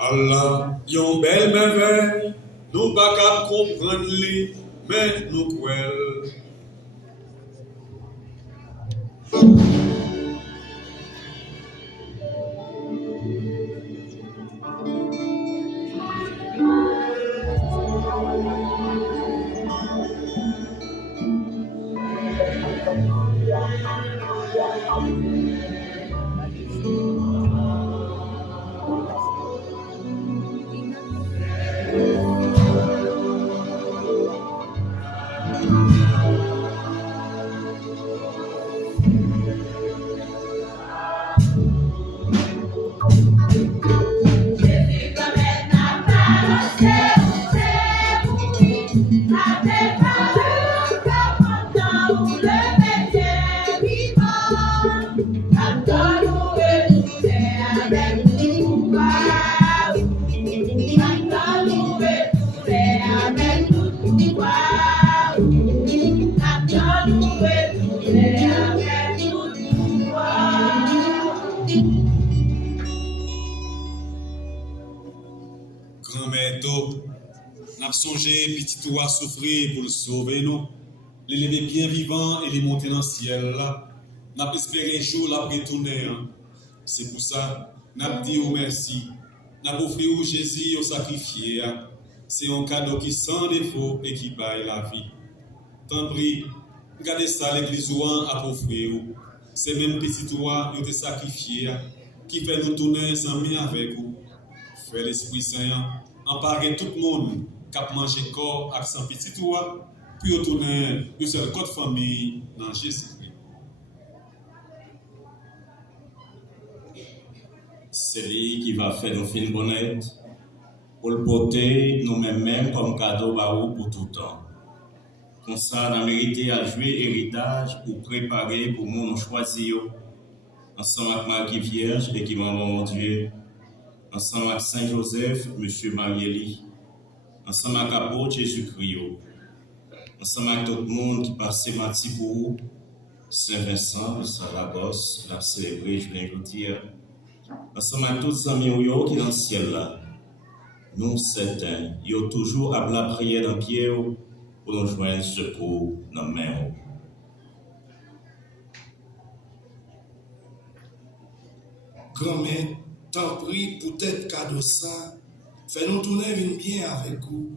Allah, yon bel merveille, nous pas qu'à comprendre li, mais nous croyons. Grand-mère d'eau, n'a songé petit toi souffrir pour le sauver nous, les lever bien vivants et les monter dans le ciel là, n'a espéré un jour la retourner. C'est pour ça, n'a dit au merci, n'a offert au Jésus au sacrifié. C'est un cadeau qui sans défaut et qui baille la vie. Tant pis, regardez ça l'église ouan a offert. C'est même petit toi qui te sacrifié qui fait nous tourner sans mis avec vous. Frère l'Esprit Saint, emparer tout le monde qui a mangé corps avec son petit toi, puis retourner une seule côte famille dans Jésus-Christ. C'est lui qui va faire nous fin bonnet pour le porter nous-mêmes comme cadeau pour tout temps. Comme ça, on a mérité à jouer héritage pour préparer pour nous choisir ensemble avec Marie Vierge et qui m'envoie mon Dieu. Ensemble avec Saint Joseph, Monsieur Marie-Élie, ensemble avec l'apôtre Jésus-Christ, ensemble avec tout le monde qui passe mardi pour vous, Saint-Vincent, Saint-Lagos, la célébrer, je viens vous dire, ensemble avec tous les amis qui sont dans le ciel là, nous certains, ils ont toujours à la prière dans pied pour nous joindre secours dans la main. Grand-mère, t'en prie pour être cadeau ça, fais-nous tourner bien avec vous,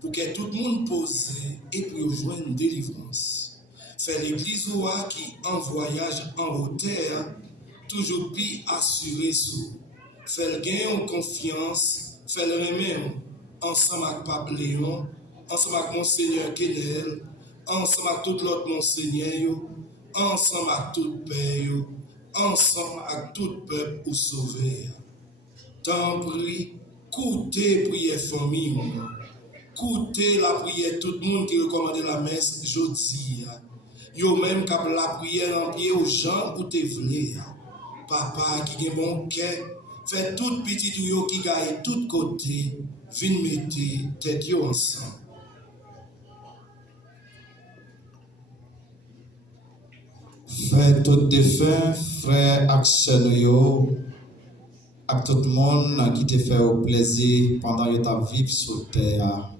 pour que tout le monde pose et pour rejoindre une délivrance. Fais l'église qui en voyage en hauteur, toujours plus assuré sous. Fais le gain en confiance, fais le remet ensemble avec Pape Léon, ensemble avec Monseigneur Kenel, ensemble avec tout l'autre Monseigneur, ensemble avec tout Père, ensemble avec tout peuple pour sauver. Tant prie, coûtez prière famille, coûtez la prière tout le monde qui recommande la messe jeudi. Yo même cap la prière en pied aux gens où te vle. Papa qui est bon cœur, fait tout petit yo qui gagne tout côté, vin mettre tête yo ensemble. Frère tout défunt, frère Action yo, à tout le monde qui te fait au plaisir pendant que tu vivre sur terre.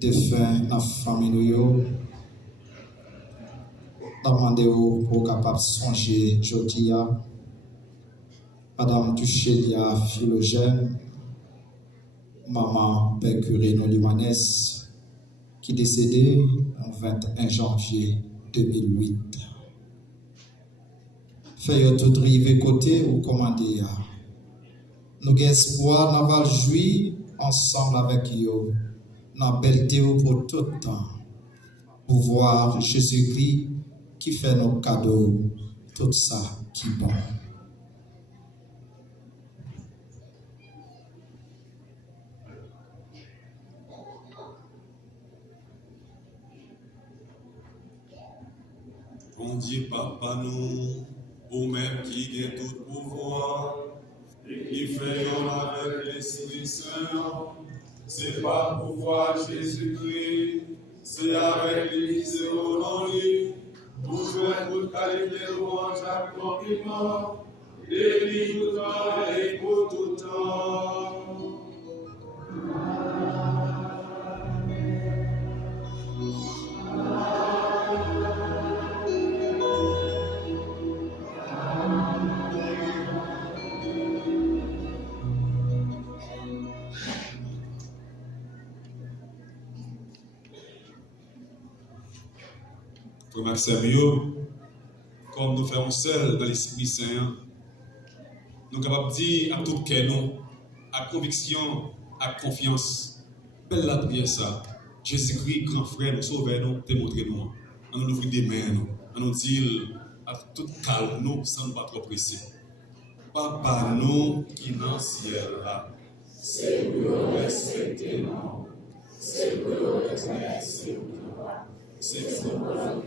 Défunt dans la famille yo, demandez-vous pour capable songer Jodia, Madame Tuchelia Philogène, Maman Père Curé Nolimanes, qui décédée le 21 janvier 2008. Faites tout rive côté ou commander. Nous avons espoir, nous allons jouir ensemble avec vous, nous belté pour tout le temps, pour voir Jésus-Christ qui fait nos cadeaux, tout ça qui est bon. Bon Dieu, Papa, nous, au même qui a tout pouvoir, et qui fait un avec l'Esprit Saint, c'est pas pouvoir Jésus-Christ, c'est avec l'Église en lui, pour jouer toute qualité de louange à compliment, et tout temps et pour tout Frère Maxime, comme nous faisons seul dans l'Esprit Saint, nous sommes capables de dire à tout cœur, à conviction, à confiance. Belle la prière ça. Jésus-Christ, grand frère, nous sauver nous, démontrer nous. On nous ouvre des mains, on nous dit à tout calme, nous, sans nous pas trop presser. Papa, nous qui dans le ciel là. C'est pour nous respecter nous. C'est pour nous remercier nous. C'est pour nous dans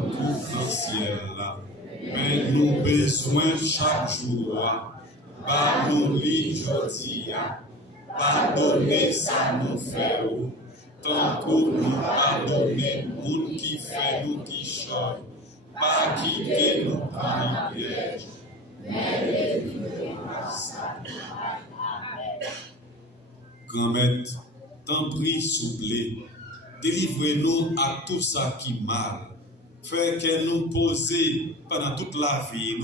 tout le ciel là. Mais nous besoin chaque jour, par nous aujourd'hui, pardonner ça nous fait, tant que nous pardonner monde qui fait nous qui choque, pas quitter nous par le piège. Mais grand-maître, t'en prie, souple, délivrez-nous à tout ça qui mal, fait que nous poser pendant toute la vie.